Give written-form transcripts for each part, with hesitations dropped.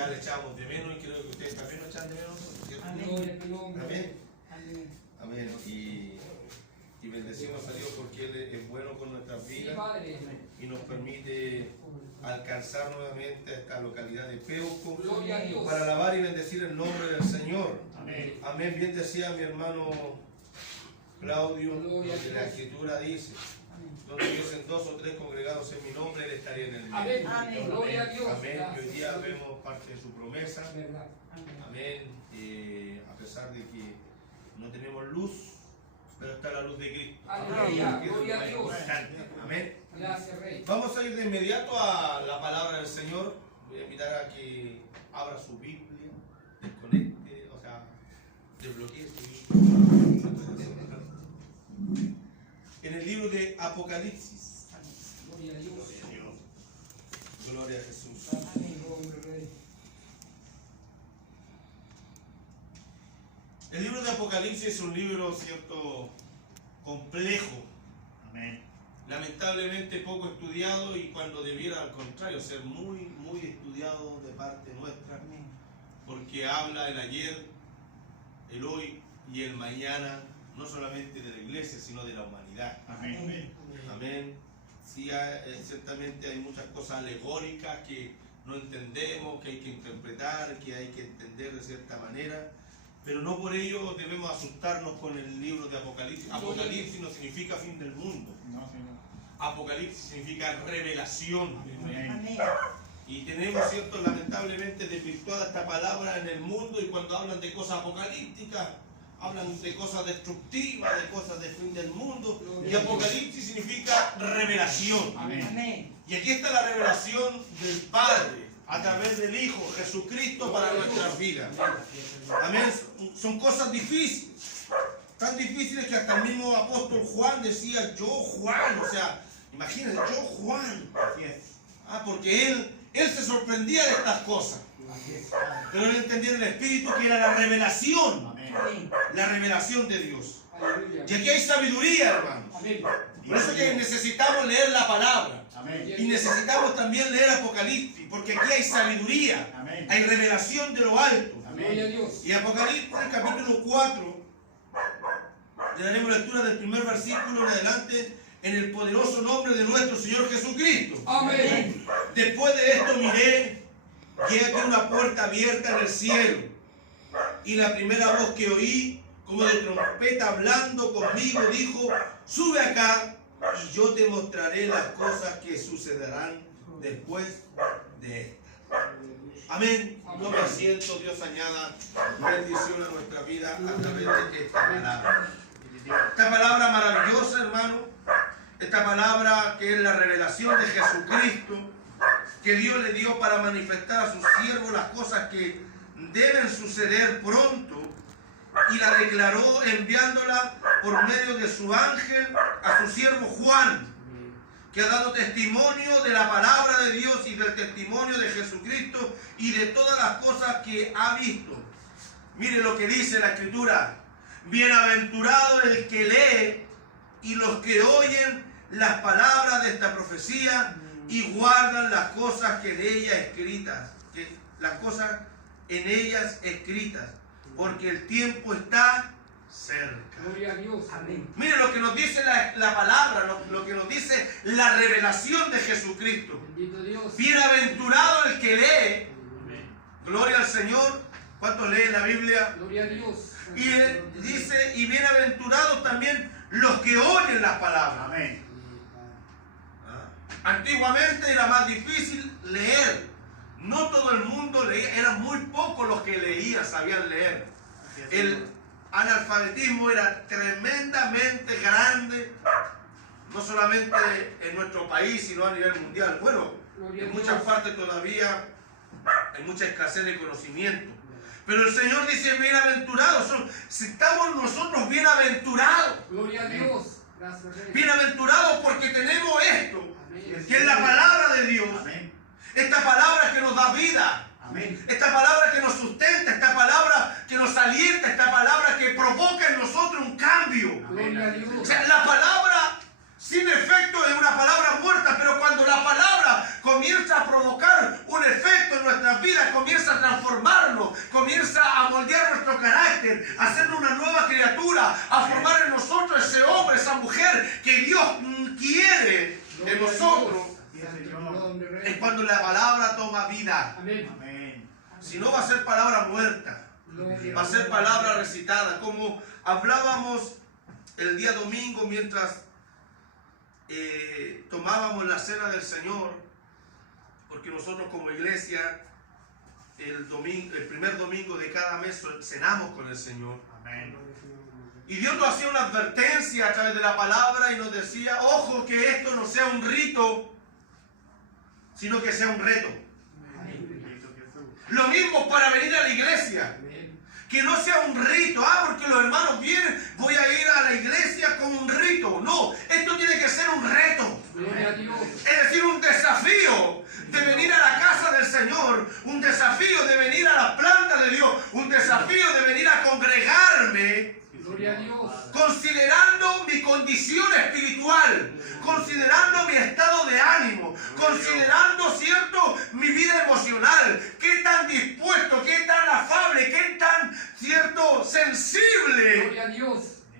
Ya le echamos de menos y creo que ustedes también lo echan de menos, ¿cierto? Amén. Amén. Amén. Y bendecimos a Dios porque Él es bueno con nuestras vidas y nos permite alcanzar nuevamente a esta localidad de Peuco para alabar y bendecir el nombre del Señor. Amén. Amén. Bien decía mi hermano Claudio, donde la Escritura dice: donde hubiesen 2 o 3 congregados en mi nombre, Él estaría en el medio. Amén. Amén. Gloria a Dios. Amén. Y hoy día vemos parte de su promesa. Verdad. Amén. A pesar de que no tenemos luz, pero está la luz de Cristo. Aleluya. Que es Gloria lo a más Dios. importante. Amén. Gracias, Rey. Vamos a ir de inmediato a la palabra del Señor. Voy a invitar a que abra su Biblia, desconecte, o sea, desbloquee su Biblia. En el libro de Apocalipsis. Gloria a Dios. Gloria a Jesús. Amén, hombre, Rey. El libro de Apocalipsis es un libro, cierto, complejo. Amén. Lamentablemente poco estudiado, y cuando debiera al contrario ser muy estudiado de parte nuestra, porque habla el ayer, el hoy y el mañana, no solamente de la iglesia sino de la humanidad. Amén. Amén. Sí, ciertamente hay muchas cosas alegóricas que no entendemos, que hay que interpretar, que hay que entender de cierta manera, pero no por ello debemos asustarnos con el libro de Apocalipsis. Apocalipsis no significa fin del mundo. No, Señor. Apocalipsis significa revelación. Amén. Y tenemos, cierto, lamentablemente desvirtuada esta palabra en el mundo, y cuando hablan de cosas apocalípticas, hablan de cosas destructivas, de cosas del fin del mundo. Y Apocalipsis significa revelación. Amén. Y aquí está la revelación del Padre a través del Hijo Jesucristo para nuestras vidas. Amén. Son cosas difíciles, tan difíciles que hasta el mismo apóstol Juan decía: yo Juan, o sea, imagínense, yo Juan. Así es. Porque él se sorprendía de estas cosas, pero él entendía en el Espíritu que era la revelación, Amén. la revelación de Dios. Aleluya. Y aquí hay sabiduría, hermanos. Amén. Por eso que necesitamos leer la palabra. Amén. Y necesitamos también leer Apocalipsis, porque aquí hay sabiduría, Amén. hay revelación de lo alto. Gloria a Dios. Y Apocalipsis, capítulo 4, le daremos lectura del primer versículo en adelante, en el poderoso nombre de nuestro Señor Jesucristo. Amén. Después de esto miré, y he aquí una puerta abierta en el cielo, y la primera voz que oí, como de trompeta hablando conmigo, dijo: sube acá, y yo te mostraré las cosas que sucederán después de esta. Amén. Tome asiento. Dios añada bendición a nuestra vida a través de esta palabra. Esta palabra maravillosa, hermano. Esta palabra que es la revelación de Jesucristo, que Dios le dio para manifestar a sus siervos las cosas que deben suceder pronto, y la declaró enviándola por medio de su ángel a su siervo Juan, que ha dado testimonio de la palabra de Dios y del testimonio de Jesucristo y de todas las cosas que ha visto. Mire lo que dice la Escritura: bienaventurado el que lee y los que oyen las palabras de esta profecía y guardan las cosas que en ella escritas, las cosas en ellas escritas, porque el tiempo está cerca. Gloria a Dios. Amén. Mire lo que nos dice la palabra, lo que nos dice la revelación de Jesucristo. Bendito Dios. Bienaventurado el que lee. Gloria al Señor. ¿Cuántos leen la Biblia? Gloria a Dios. Y dice: y bienaventurados también los que oyen las palabras. Amén. Antiguamente era más difícil leer. No todo el mundo leía, eran muy pocos los que leían, sabían leer. El analfabetismo era tremendamente grande, no solamente en nuestro país, sino a nivel mundial. Bueno, en muchas partes todavía hay mucha escasez de conocimiento. Pero el Señor dice: bienaventurados. Estamos nosotros bienaventurados. Gloria a Dios. Gracias, Rey. Bienaventurados porque tenemos esto, Amén. que es la palabra de Dios. Amén. Esta palabra que nos da vida. Amén. Esta palabra que nos sustenta, esta palabra que nos alienta, esta palabra que provoca en nosotros un cambio. Gloria a O Dios. sea, la palabra sin efecto es una palabra muerta, pero cuando la palabra comienza a provocar un efecto en nuestras vidas, comienza a nombre, es Rey. cuando la palabra toma vida. Amén. Amén. Si no, va a ser palabra muerta, Gloria va a ser palabra recitada, como hablábamos el día domingo mientras tomábamos la cena del Señor, porque nosotros como iglesia el primer domingo de cada mes cenamos con el Señor. Amén. Y Dios nos hacía una advertencia a través de la palabra y nos decía, ojo, que esto no sea un rito, sino que sea un reto. Bendito Jesús. Lo mismo para venir a la iglesia. Amén. Que no sea un rito, porque los hermanos vienen, voy a ir a la iglesia como un rito. No, esto tiene que ser un reto. Gloria a Dios. Es decir, un desafío de venir a la casa del Señor, un desafío de venir a la planta de Dios, un desafío de venir a congregarme, Gloria a Dios. considerando mi condición espiritual, considerando mi estado de ánimo, considerando, cierto, mi vida emocional, qué tan dispuesto, qué tan afable, qué tan, cierto, sensible Gloria a Dios.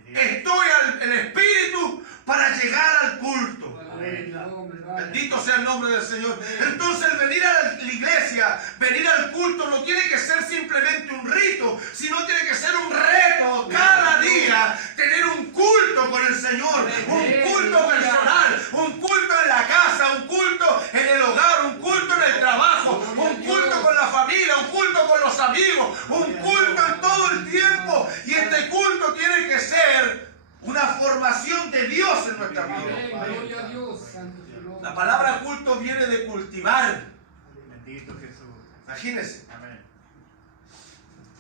estoy al espíritu para llegar al culto. Gloria a tu nombre, Padre. Bendito sea el nombre del Señor. Entonces, venir a la iglesia, venir al culto, no tiene que ser simplemente un rito, sino tiene que ser un reto cada día, tener un culto con el Señor, un culto personal, un culto en la casa, un culto en el hogar, un culto en el trabajo, un culto con la familia, un culto con los amigos, un culto en todo el tiempo. Y este culto tiene que ser una formación de Dios en nuestra vida. Amén. Gloria a Dios. Santo es tu nombre. La palabra culto viene de cultivar. Bendito Jesús. Imagínense. Amén.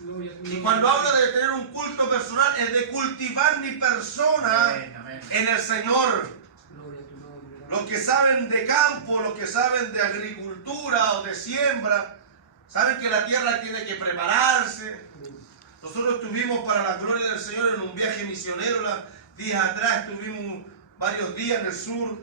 Gloria a tu Y nombre. cuando habla de tener un culto personal, es de cultivar mi persona Amén. Amén. en el Señor. Gloria a tu nombre. Los que saben de campo, los que saben de agricultura o de siembra, saben que la tierra tiene que prepararse. Nosotros estuvimos, para la gloria del Señor, en un viaje misionero días atrás, estuvimos varios días en el sur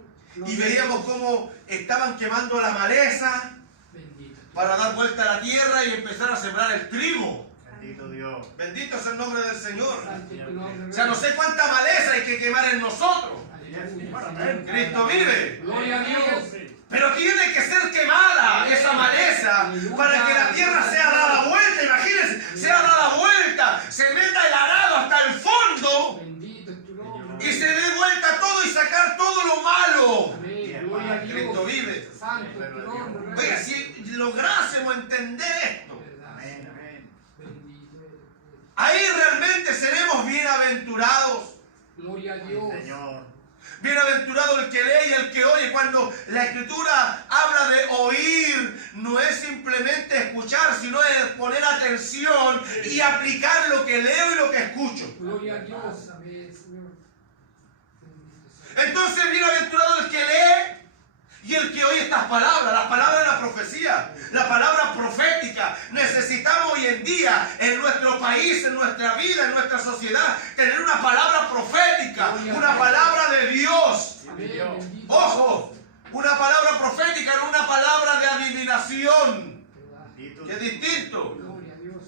y veíamos cómo estaban quemando la maleza Bendito. para dar vuelta a la tierra y empezar a sembrar el trigo. Bendito Dios. Bendito es el nombre del Señor. Santo es tu nombre. O sea, no sé cuánta maleza hay que quemar en nosotros. Aleluya. Cristo vive. Gloria a Dios. Pero tiene que ser quemada esa maleza para que la tierra sea dada vuelta. Imagínense, sea dada vuelta, se meta el arado hasta el fondo Bendito es tu nombre. y se dé vuelta todo y sacar todo lo malo. Amén. Gloria a Cristo Dios. vive. Santo es tu nombre. Rey. Oiga, si lográsemos entender esto, Verdad. Amén. Amén. Bendito eres. ahí realmente seremos bienaventurados. Gloria a Dios. Señor. Bienaventurado el que lee y el que oye. Cuando la Escritura habla de oír, no es simplemente escuchar, sino es poner atención y aplicar lo que leo y lo que escucho. Gloria a Dios. Amén, Señor. Bendito sea. Entonces, bienaventurado el que lee y el que oye estas palabras, las palabras de la profecía, la palabra profética. Necesitamos hoy en día, en nuestro país, en nuestra vida, en nuestra sociedad, tener una palabra profética, una palabra de Dios. Amén. Bendito. Ojo, una palabra profética, no una palabra de adivinación, Verdad. Bendito que es distinto. Gloria a Dios.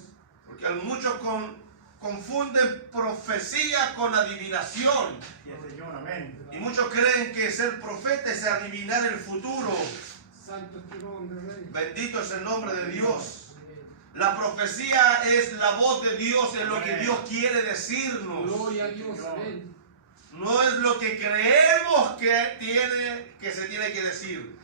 Porque muchos confunden profecía con adivinación. Sí, Señor. Amén. Y muchos creen que ser profeta es adivinar el futuro. Santo es tu nombre, Rey. Bendito es el nombre de Dios. Amén. La profecía es la voz de Dios, es lo que Dios quiere decirnos. Gloria a Dios. Amén. No es lo que creemos que se tiene que decir,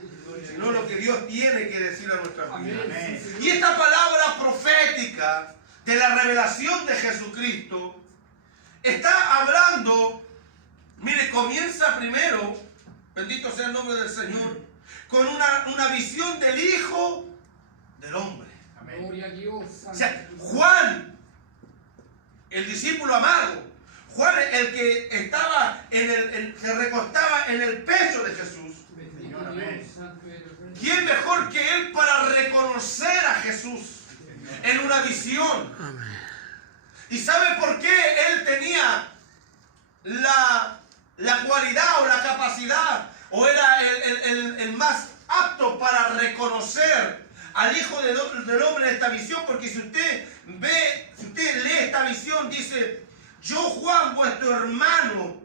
sino lo que Dios tiene que decir a nuestras vidas. Amén. Sí, Y Señor. esta palabra profética de la revelación de Jesucristo está hablando, mire, comienza primero, bendito sea el nombre del Señor, con una visión del Hijo del Hombre. Amén. Gloria a Dios. O sea, Juan, el discípulo amado, Juan, el que estaba se recostaba en el pecho de Jesús. Bendito Señor, Dios. amén. Santo eres, Rey. ¿Quién mejor que él para reconocer a Jesús en una visión? ¿Y sabe por qué él tenía la cualidad o la capacidad, o era el más apto para reconocer al Hijo del Hombre en esta visión? Porque si usted lee esta visión, dice: yo, Juan, vuestro hermano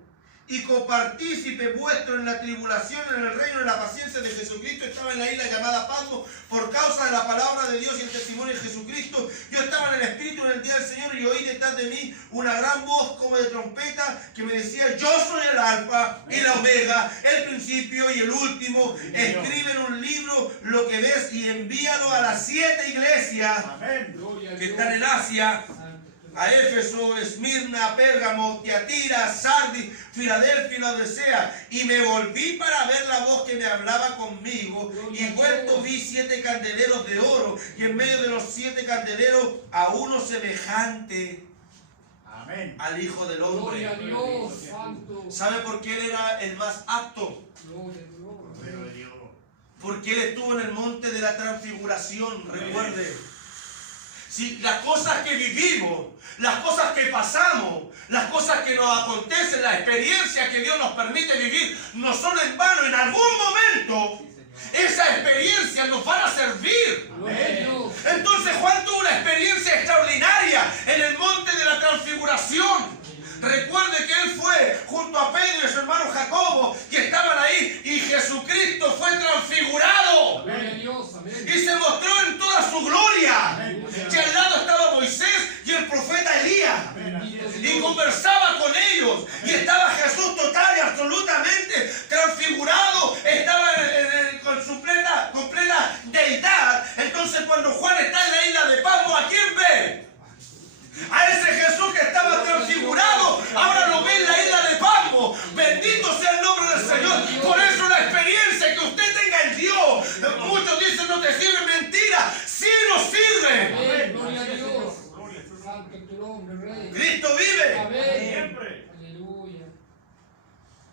y copartícipe vuestro en la tribulación, en el reino de la paciencia de Jesucristo. Estaba en la isla llamada Patmos por causa de la palabra de Dios y el testimonio de Jesucristo. Yo estaba en el Espíritu en el día del Señor y oí detrás de mí una gran voz como de trompeta que me decía: yo soy el alfa y la omega, el principio y el último. Escribe en un libro lo que ves y envíalo a las 7 iglesias Amén. Gloria a que Dios. están en Asia: Santo es tu a Éfeso, Esmirna, Pérgamo, Tiatira, Sardis, Filadelfia y Laodicea. Y me volví para ver la voz que me hablaba conmigo, y vuelto vi 7 candeleros de oro, y en medio de los 7 candeleros a uno semejante Amén. al Hijo del Gloria a Hombre. Dios, Santo. ¿Sabe por qué él era el más apto? Gloria a Dios. Cordero de Dios. Porque él estuvo en el monte de la transfiguración, recuerde. Si las cosas que vivimos, las cosas que pasamos, las cosas que nos acontecen, las experiencias que Dios nos permite vivir, no son en vano. En algún momento, esas experiencias nos van a servir. Gloria a Dios. Entonces Juan tuvo una experiencia extraordinaria en el monte de la transfiguración. Recuerde que él fue junto a Pedro y su hermano Jacobo, que estaban ahí, y Jesucristo fue transfigurado Gloria a Dios. Amén. y se mostró en toda su gloria. Amén. Que al lado estaba Moisés y el profeta Elías, y conversaba con ellos, y estaba Jesús total y absolutamente transfigurado, estaba con su completa deidad. Entonces cuando Juan está en la isla de Patmos, ¿a quién ve? A ese Jesús que estaba transfigurado, ahora lo ve en la isla de Patmos. Bendito sea el nombre del Señor. Por eso la experiencia que usted tenga en Dios, muchos dicen no te sirve, mentira, sí nos sirve. Amén. Gloria a Dios. Santo es tu nombre, Rey. Cristo vive. Amén. Siempre. Aleluya.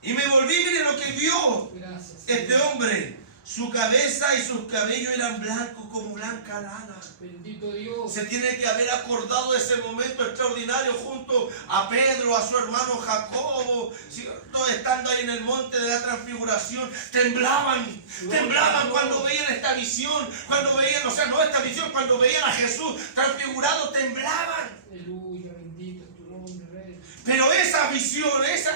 Y me volví, mire lo que vio Gracias. este hombre. Su cabeza y sus cabellos eran blancos como blanca lana. Bendito Dios. Se tiene que haber acordado de ese momento extraordinario junto a Pedro, a su hermano Jacobo, todos estando ahí en el monte de la transfiguración. Temblaban cuando veían esta visión, cuando veían, o sea, no esta visión, cuando veían a Jesús transfigurado, temblaban. Aleluya. Bendito es tu nombre, Rey. Pero esa visión, eso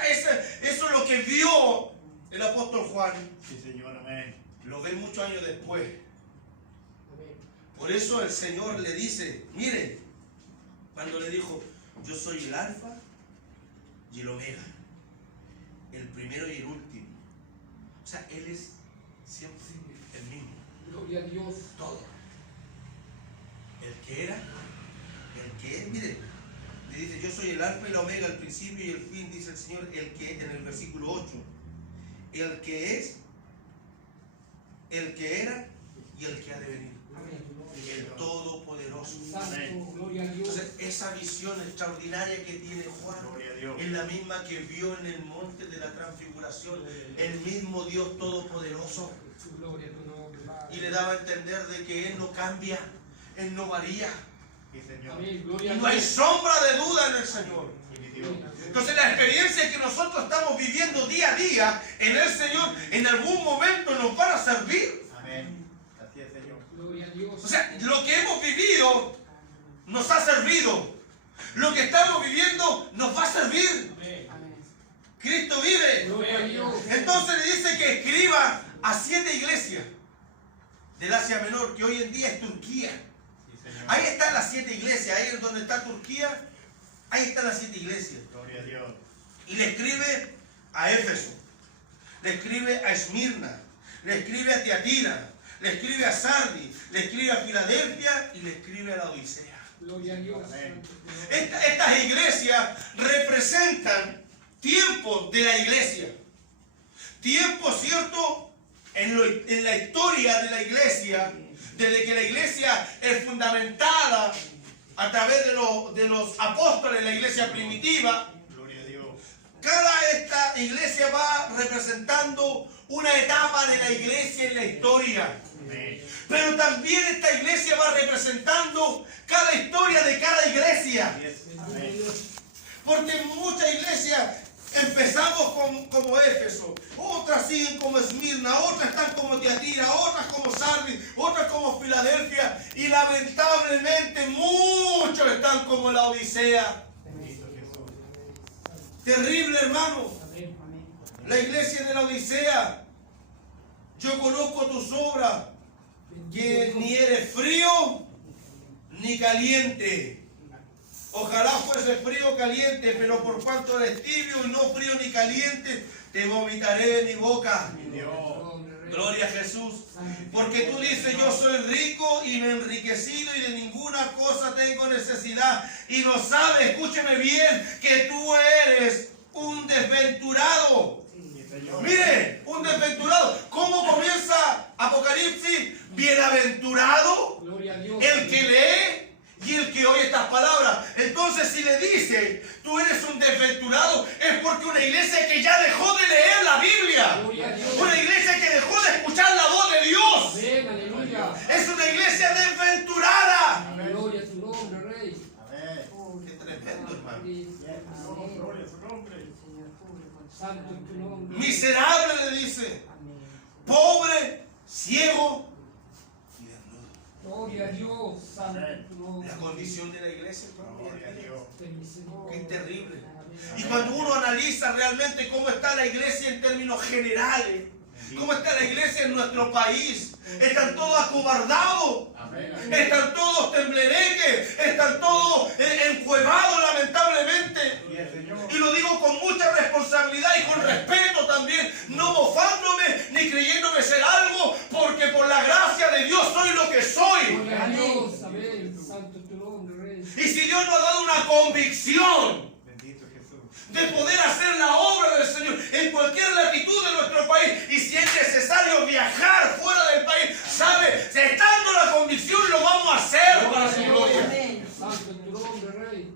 es lo que vio el apóstol Juan. Sí, Señor. Amén. Lo ve muchos años después. Amén. Por eso el Señor le dice, mire, cuando le dijo: yo soy el alfa y el omega, el primero y el último. O sea, Él es siempre el mismo, Gloria a Dios. todo. El que era, el que es, mire, le dice: yo soy el alfa y la omega, el principio y el fin, dice el Señor, el que en el versículo 8, el que es, el que era y el que ha de venir, Amén. el Todopoderoso. Santo. Gloria a Dios. Entonces, esa visión extraordinaria que tiene Juan Gloria a Dios. es la misma que vio en el monte de la transfiguración, el mismo Dios Todopoderoso, Su gloria a tu nombre, Padre. y le daba a entender de que Él no cambia, Él no varía, Sí, Señor. Amén. y Gloria a no hay Dios. sombra de duda en el Señor. Sí, mi Dios. Entonces, la experiencia que nosotros estamos viviendo día a día en el Señor, en algún momento nos van a servir. Amén. Así es, Señor. Gloria a Dios. O sea, lo que hemos vivido nos ha servido. Lo que estamos viviendo nos va a servir. Amén. Cristo vive. Gloria a Dios. Entonces le dice que escriba a 7 iglesias del Asia Menor, que hoy en día es Turquía. Sí, Señor. Ahí están las 7 iglesias, ahí es donde está Turquía, ahí están las 7 iglesias. Gloria a Dios. Y le escribe a Éfeso, le escribe a Esmirna, le escribe a Tiatira, le escribe a Sardis, le escribe a Filadelfia y le escribe a Laodicea. Gloria a Dios. Amén. Santo es tu nombre. Estas iglesias representan tiempos de la iglesia. Tiempos, ¿cierto? En la historia de la iglesia, desde que la iglesia es fundamentada a través de los apóstoles, la iglesia primitiva, Gloria a Dios. esta iglesia va representando una etapa de la iglesia en la historia. Amén. Pero también esta iglesia va representando cada historia de cada iglesia. Así es. Gloria a Amén. Dios. Porque en muchas iglesias empezamos como Éfeso, otras siguen como Esmirna, otras están como Tiatira, otras como Sardis, otras como Filadelfia, y lamentablemente muchos están como la Odisea. Bendito Jesús. Terrible, hermano. Amén. La iglesia de la Odisea, yo conozco tus obras, que ni eres frío ni caliente. Ojalá fuese frío o caliente, pero por cuanto eres tibio y no frío ni caliente, te vomitaré de mi boca. Gloria a Jesús. Porque tú dices, yo soy rico y me he enriquecido y de ninguna cosa tengo necesidad. Y no sabes, escúcheme bien, que tú eres un desventurado. Mire, un desventurado. ¿Cómo comienza Apocalipsis? Bienaventurado el que lee y el que oye estas palabras. Entonces, si le dice, tú eres un desventurado, es porque una iglesia que ya dejó de leer la Biblia, una iglesia que dejó de escuchar la voz de Dios, es una iglesia desventurada. Gloria a tu nombre, Rey. Qué tremendo, hermano. Gloria a su nombre. Santo es tu nombre. Miserable, le dice, pobre, ciego y desnudo. Gloria a Dios, santo es tu nombre. La condición de la iglesia, hermano, Gloria a Dios. Ten misericordia. qué terrible. Y cuando uno analiza realmente cómo está la iglesia en términos generales, cómo está la iglesia en nuestro país, están todos acobardados, están todos temblereques, están todos encuevados lamentablemente. Y lo digo con mucha responsabilidad y con respeto también, no mofándome ni creyéndome ser algo, porque por la gracia de Dios soy lo que soy. Gloria a Dios, amén. Santo es tu nombre, Rey. Y si Dios nos ha dado una convicción Bendito Jesús. de poder hacer la obra del Señor en cualquier latitud de nuestro país, y si es necesario viajar fuera del país, ¿sabe? Estando la convicción, lo vamos a hacer para su gloria. Santo es tu nombre, Rey.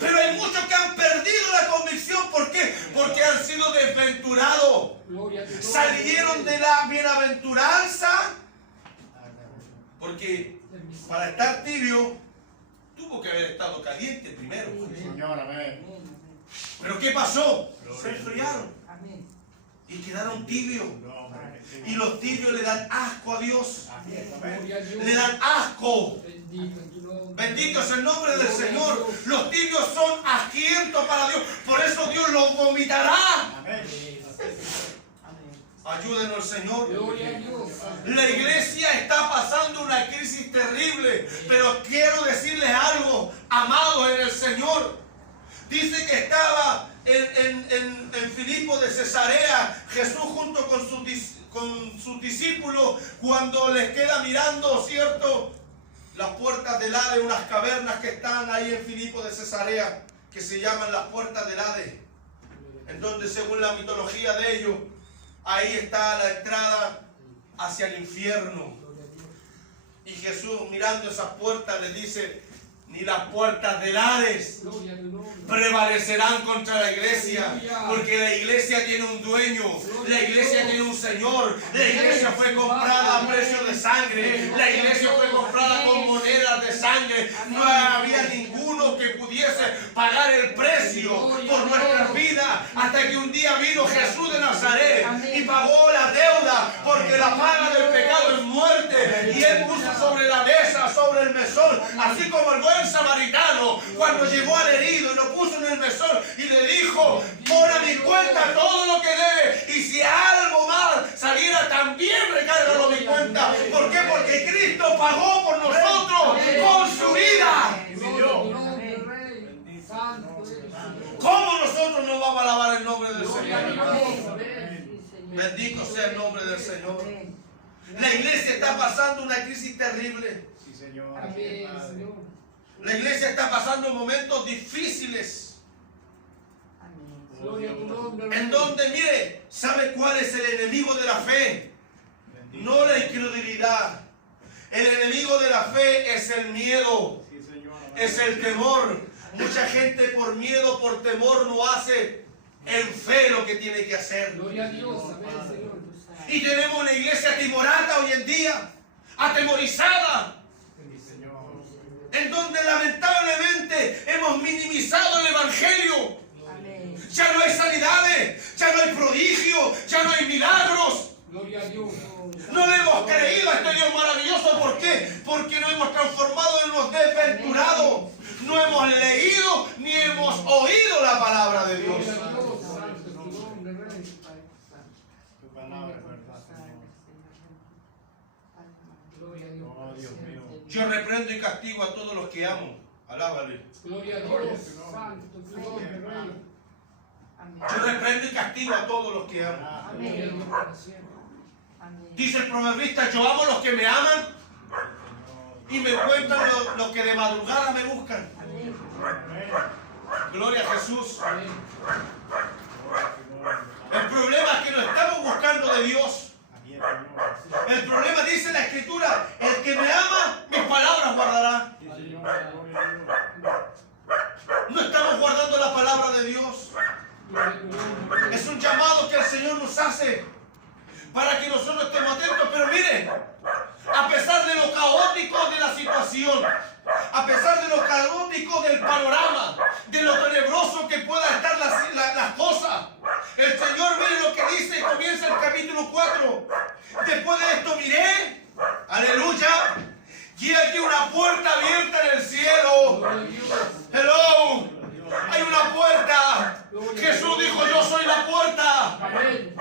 Pero hay muchos que han perdido la convicción. ¿Por qué? Porque han sido desventurados. Gloria a tu nombre. Salieron de la bienaventuranza. Porque para estar tibio, tuvo que haber estado caliente primero. Señor, amén. Pero ¿qué pasó? Se enfriaron y quedaron tibios. Y los tibios le dan asco a Dios. Gloria a Dios. Le dan asco. Bendito es tu nombre. Bendito es el nombre del Señor. Los tibios son asquientos para Dios. Por eso Dios los vomitará. Amén. Ayúdenos, Señor. Gloria a Dios. La iglesia está pasando una crisis terrible. Pero quiero decirles algo, amados en el Señor. Dice que estaba en Filipo de Cesarea Jesús junto con sus discípulos, cuando les queda mirando, ¿cierto?, las puertas del Hades, unas cavernas que están ahí en Filipo de Cesarea, que se llaman las puertas del Hades, en donde, según la mitología de ellos, ahí está la entrada hacia el infierno. Y Jesús, mirando esas puertas, les dice, ni las puertas del Hades Gloria a tu nombre. prevalecerán contra la iglesia, porque la iglesia tiene un dueño, la iglesia tiene un Señor, la iglesia fue comprada a precio de sangre, la iglesia fue comprada con monedas de sangre. No había ninguno que pudiese pagar el precio por nuestras vidas, hasta que un día vino Jesús de Nazaret y pagó la deuda, porque la paga del pecado es muerte, y Él puso sobre la mesa, sobre el mesón, así como el buen samaritano, cuando llegó al herido y lo puso en el mesón y le dijo, pon a mi cuenta todo lo que debe, y si algo mal saliera, también recárgalo a mi cuenta. ¿Por qué? Porque Cristo pagó por nosotros con su vida. Gloria a tu nombre, Rey. Santo es tu nombre. ¿Cómo nosotros no vamos a alabar el nombre del Gloria a Señor? Dios. Amén. Bendito sea el nombre del Señor. La iglesia está pasando una crisis terrible. Sí, Señor. Amén, Señor. La iglesia está pasando momentos difíciles, Gloria a tu nombre, Rey. en donde, mire, ¿sabe cuál es el enemigo de la fe? No la incredulidad. El enemigo de la fe es el miedo, Sí, Señor. es el temor. Mucha gente por miedo, por temor, no hace en fe lo que tiene que hacer. Gloria a Dios. Amén, Señor. Y tenemos una iglesia timorata hoy en día, atemorizada, Sí, Señor. en donde lamentablemente hemos minimizado el evangelio. Ya no hay sanidades, ya no hay prodigios, ya no hay milagros. Gloria a Dios. No le hemos creído a este Dios maravilloso. ¿Por qué? Porque nos hemos transformado en los desventurados. No hemos leído ni hemos oído la palabra de Dios. Gloria a Dios. Santo es tu nombre, Rey. Tu palabra es verdad, Señor. Gloria a Dios. Oh, Dios mío. Yo reprendo y castigo a todos los que amo. Alábale. Gloria a Gloria a Dios. tu nombre. Santo tu nombre, Rey. Yo reprendo y castigo a todos los que amo. Gloria a Amén. Dios para siempre. Dice el proverbista, yo amo a los que me aman y me encuentran los que de madrugada me buscan. Amén. Gloria a Jesús. Amén. El problema es que no estamos buscando de Dios. Amén, Señor. El problema dice la Escritura, el que me ama, mis palabras guardará. Sí, Señor. Gloria a Dios. No estamos guardando la palabra de Dios. Gloria a tu nombre. Es un llamado que el Señor nos hace para que nosotros estemos atentos. Pero miren, a pesar de lo caótico de la situación, a pesar de lo caótico del panorama, de lo tenebroso que puedan estar las cosas, el Señor, miren lo que dice, comienza el capítulo 4. Después de esto miré, aleluya, y aquí una puerta abierta en el cielo. Gloria a Dios. Hello, hay una puerta. Jesús dijo, yo soy la puerta. Amén.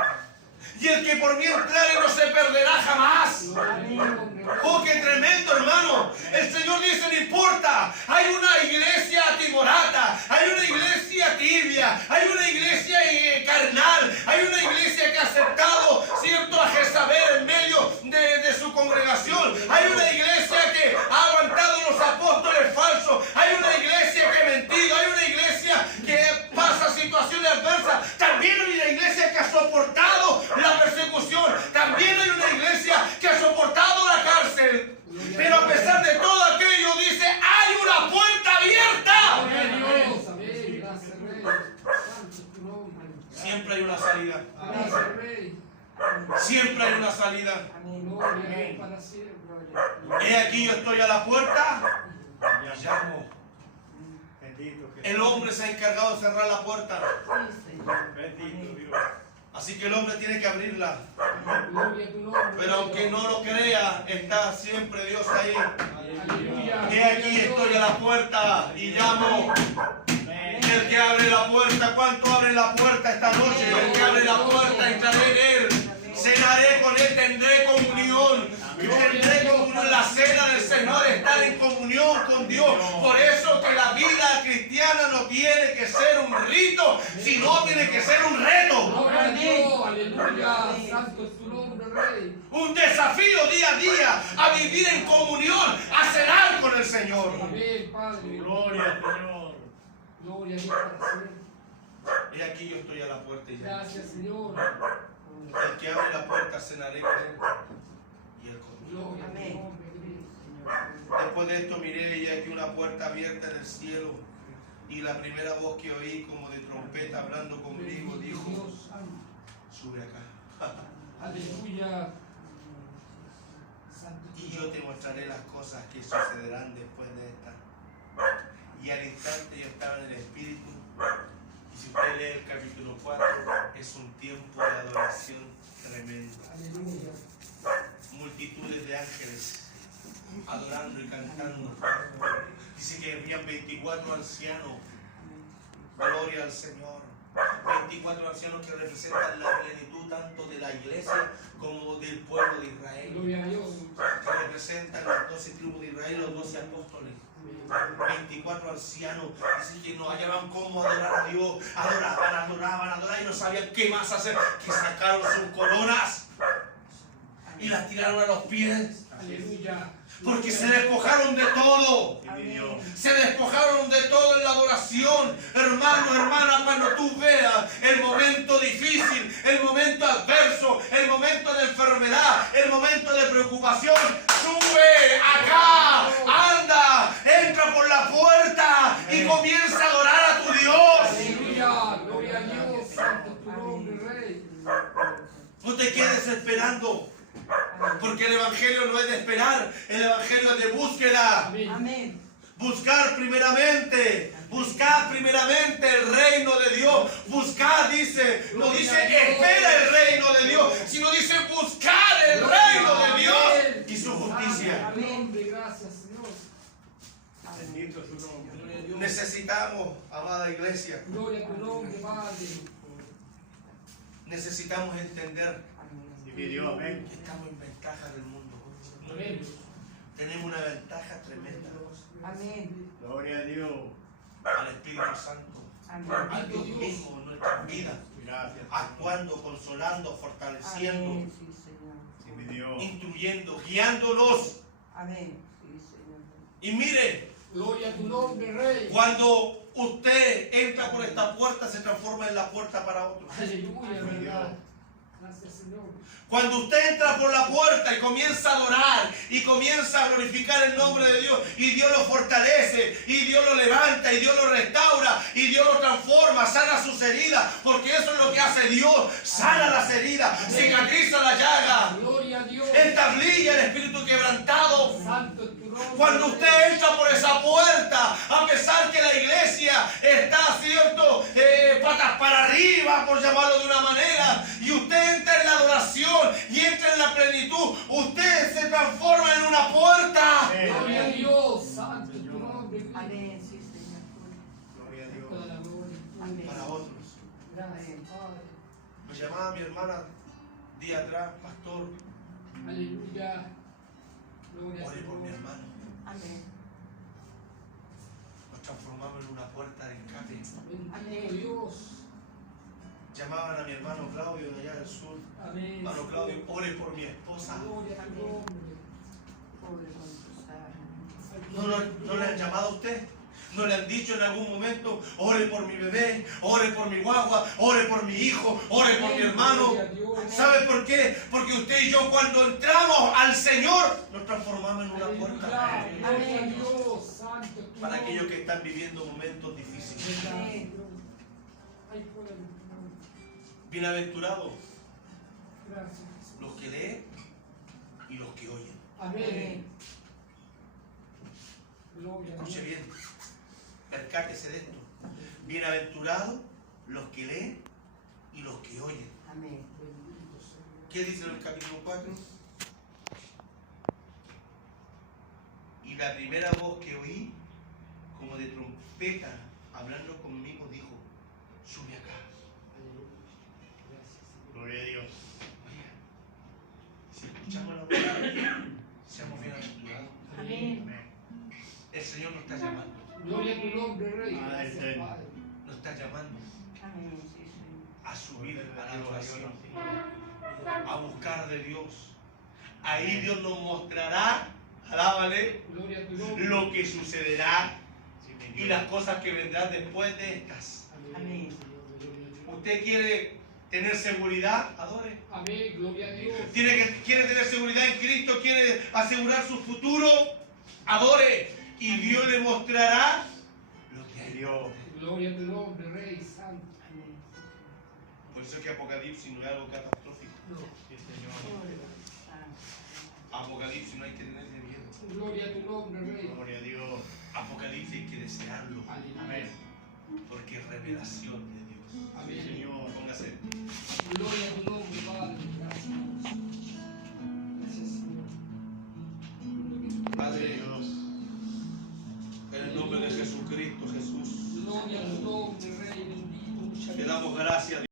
Y el que por mí entrare no se perderá jamás. Gloria a tu nombre, Rey. Oh, qué tremendo, hermano. El Señor dice, no importa. Hay una iglesia timorata, hay una iglesia tibia, hay una iglesia carnal, hay una iglesia que ha aceptado, cierto, a Jezabel en medio de su congregación. Hay una iglesia que ha aguantado los apóstoles falsos. Hay una iglesia que ha mentido. Hay una iglesia que pasa situaciones adversas. También hay una iglesia que ha soportado la persecución. También hay una iglesia que ha soportado la cárcel. Pero a pesar de todo aquello, dice, hay una puerta abierta. Gloria a Dios. Amén. Gracias, Rey. Santo tu nombre. Siempre hay una salida. Gracias, Rey. Siempre hay una salida. Gloria a Dios para siempre. He aquí yo estoy a la puerta y llamo. Bendito Jesús. El hombre se ha encargado de cerrar la puerta. Bendito Dios. Así que el hombre tiene que abrirla. Gloria a tu nombre. Pero aunque no lo crea, está siempre Dios ahí. Aleluya. He aquí estoy a la puerta y llamo. El que abre la puerta, ¿cuánto abre la puerta esta noche? El que abre la puerta, entraré en él. Cenaré con él, tendré comunión. Tendré comunión. La cena del Señor, estar en comunión con Dios. Por eso que la vida cristiana no tiene que ser un rito, sino tiene que ser un reto. Gloria a Dios. Aleluya. Santo es tu nombre, Rey. Un desafío día a día a vivir en comunión, a cenar con el Señor. Amén, Padre. Gloria al Señor. Gloria a Dios para siempre. Y aquí yo estoy a la puerta y llamo. Gracias, Señor. El que abre la puerta cenaré con él y él conmigo. Gloria a tu nombre, Cristo. Después de esto miré y aquí una puerta abierta en el cielo y la primera voz que oí como de trompeta hablando conmigo dijo, Dios santo. sube acá Aleluya. Santo y yo te mostraré las cosas que sucederán después de esta. Y al instante yo estaba en el Espíritu. Y si usted lee el capítulo 4, es un tiempo de adoración tremendo. Aleluya. Multitudes de ángeles adorando y cantando. Dice que habían 24 ancianos. Gloria al Señor. 24 ancianos que representan la plenitud tanto de la iglesia como del pueblo de Israel. Gloria a Dios. Que representan las 12 tribus de Israel, los 12 apóstoles. 24 ancianos, dice que no hallaban cómo adorar a Dios, adoraban y no sabían qué más hacer, que sacaron sus coronas y las tiraron a los pies, Aleluya. porque se despojaron de todo. Amén. Se despojaron de todo en la adoración. Hermano, hermana, cuando tú veas el momento difícil, el momento adverso, el momento de enfermedad, el momento de preocupación, sube acá, anda, entra por la puerta y comienza a adorar a tu Dios. Aleluya. Gloria a Dios. Santo es tu nombre, Rey. No te quedes esperando, porque el Evangelio no es de esperar, el Evangelio es de búsqueda. Amén. Amén. Buscar primeramente el reino de Dios. Buscar, dice, no dice espera el reino de Dios, sino dice buscar el reino de Dios y su justicia. Amén. Gracias, Señor. Bendito su nombre. Necesitamos, amada iglesia, Gloria a tu nombre, Padre. necesitamos entender Sí, mi Dios, amén. que estamos en ventaja del mundo. Amén. Tenemos una ventaja tremenda Amén. Gloria a Dios. al Espíritu Santo, Amén. a Dios mismo en nuestras vidas, Gracias. actuando, consolando, fortaleciendo, Amén. Sí, Señor. Sí, mi Dios. instruyendo, guiándonos. Amén. Sí, Señor. Y mire, Gloria a tu nombre, Rey. cuando usted entra por esta puerta, se transforma en la puerta para otros. Aleluya, Amén. verdad. Gracias, Señor. Cuando usted entra por la puerta y comienza a adorar y comienza a glorificar el nombre de Dios, y Dios lo fortalece, y Dios lo levanta, y Dios lo restaura, y Dios lo transforma, sana sus heridas, porque eso es lo que hace Dios: sana las heridas, cicatriza la llaga, Gloria a Dios. entablilla el espíritu quebrantado. Santo es tu nombre. Cuando usted entra por esa puerta, a pesar que la iglesia está, cierto, patas para arriba, por llamarlo de una manera, y usted entra en la adoración y entra en la plenitud, usted se transforma en una puerta. Gloria a Dios. Santo es tu nombre. Amén. Sí, Señor. Gloria a Toda Dios. la gloria. Amén. Para otros. Gracias, Padre. Me llamaba mi hermana día atrás: pastor, Aleluya. Gloria a ore por mi Dios. hermano. Amén. Nos transformamos en una puerta de escape. Bendito Dios. Llamaban a mi hermano Claudio de allá del sur: Amén. hermano Claudio, ore por mi esposa. Gloria a tu nombre. Pobre con tu ¿No le han llamado a usted? ¿No le han dicho en algún momento: ore por mi bebé, ore por mi guagua, ore por mi hijo, ore por mi hermano? Gloria a Dios. ¿Sabe por qué? Porque usted y yo, cuando entramos al Señor, nos transformamos en una Aleluya. puerta. Gloria a Dios. Santo es tu Para nombre. aquellos que están viviendo momentos difíciles. Ay, fuera de tu nombre. Bienaventurados Gracias, Jesús. los que leen y los que oyen. Amén. Gloria a Escuche Dios. bien, percátese de esto. Bienaventurados los que leen y los que oyen. Amén. Bendito Señor. ¿Qué dice en el capítulo 4? Y la primera voz que oí, como de trompeta, hablando conmigo, dijo: sube acá. Aleluya. Gracias, Señor. Gloria a Dios. Oiga, si escuchamos la voz de Dios, seamos bienaventurados. Amén. Amén. El Señor nos está llamando, Gloria a tu nombre, Rey. Padre Gracias, eterno. Padre. nos está llamando Amén. Sí, Señor. a subir a la adoración, Gloria a buscar de Dios. Ahí Dios nos mostrará, alábale, Gloria a tu nombre. lo que sucederá Sí, mi y Dios. las cosas que vendrán después de estas. Amén. Señor. Gloria a Dios. ¿Usted quiere tener seguridad? Adore. Amén. Gloria a Dios. ¿Quiere tener seguridad en Cristo? ¿Quiere asegurar su futuro? Adore. Y Dios le mostrará lo que hay. Dios. Gloria a tu nombre, Rey Santo. Amén. Por eso es que Apocalipsis no es algo catastrófico. No. Sí, Señor. Pobre con tu santo. Apocalipsis no hay que tenerle miedo. Gloria a tu nombre, Rey. Gloria a Dios. Apocalipsis hay que desearlo, Aleluya. Amén. porque es revelación de Dios. Sí, Amén. Señor. Póngase. Gloria a tu nombre, Padre. Gracias. Gracias, Señor. Padre, Dios. en el nombre de Jesucristo, Jesús, Gloria a tu nombre, Rey bendito. Muchas te gracias. damos gracias.